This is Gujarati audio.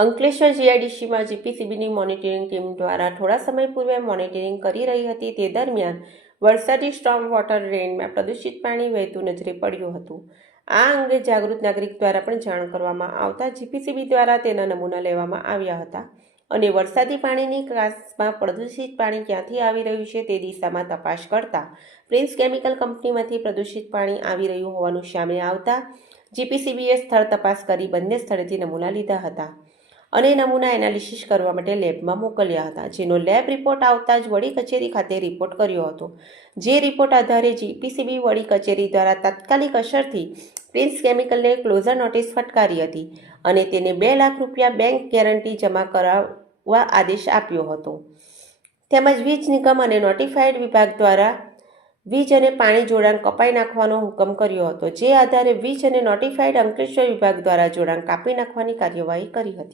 અંકલેશ્વર જીઆઈડીસીમાં જીપીસીબીની મોનિટરિંગ ટીમ દ્વારા થોડા સમય પૂર્વે મોનિટરિંગ કરી રહી હતી તે દરમિયાન વરસાદી સ્ટોર્મ વોટર ડ્રેઇનમાં પ્રદૂષિત પાણી વહેતું નજરે પડ્યું હતું। આ અંગે જાગૃત નાગરિક દ્વારા પણ જાણ કરવામાં આવતા જીપીસીબી દ્વારા તેના નમૂના લેવામાં આવ્યા હતા અને વરસાદી પાણીની ક્લાસમાં પ્રદૂષિત પાણી ક્યાંથી આવી રહ્યું છે તે દિશામાં તપાસ કરતા પ્રિન્સ કેમિકલ કંપનીમાંથી પ્રદૂષિત પાણી આવી રહ્યું હોવાનું સામે આવતા જીપીસીબીએ સ્થળ તપાસ કરી બંને સ્થળેથી નમૂના લીધા હતા અને નમૂના એનાલિસિસ કરવા માટે લેબમાં મોકલ્યા હતા, જેનો લેબ રિપોર્ટ આવતા જ વડી કચેરી ખાતે રિપોર્ટ કર્યો હતો। જે રિપોર્ટ આધારે જીપીસીબી વડી કચેરી દ્વારા તાત્કાલિક અસરથી પ્રિન્સ કેમિકલને ક્લોઝર નોટિસ ફટકારી હતી અને તેને 2 લાખ રૂપિયા બેંક ગેરંટી જમા કરાવવા આદેશ આપ્યો હતો। તેમજ વીજ નિગમ અને નોટિફાઈડ વિભાગ દ્વારા વીજ અને પાણી જોડાણ કપાઈ નાખવાનો હુકમ કર્યો હતો, જે આધારે વીજ અને નોટિફાઈડ અંકલેશ્વર વિભાગ દ્વારા જોડાણ કાપી નાખવાની કાર્યવાહી કરી હતી।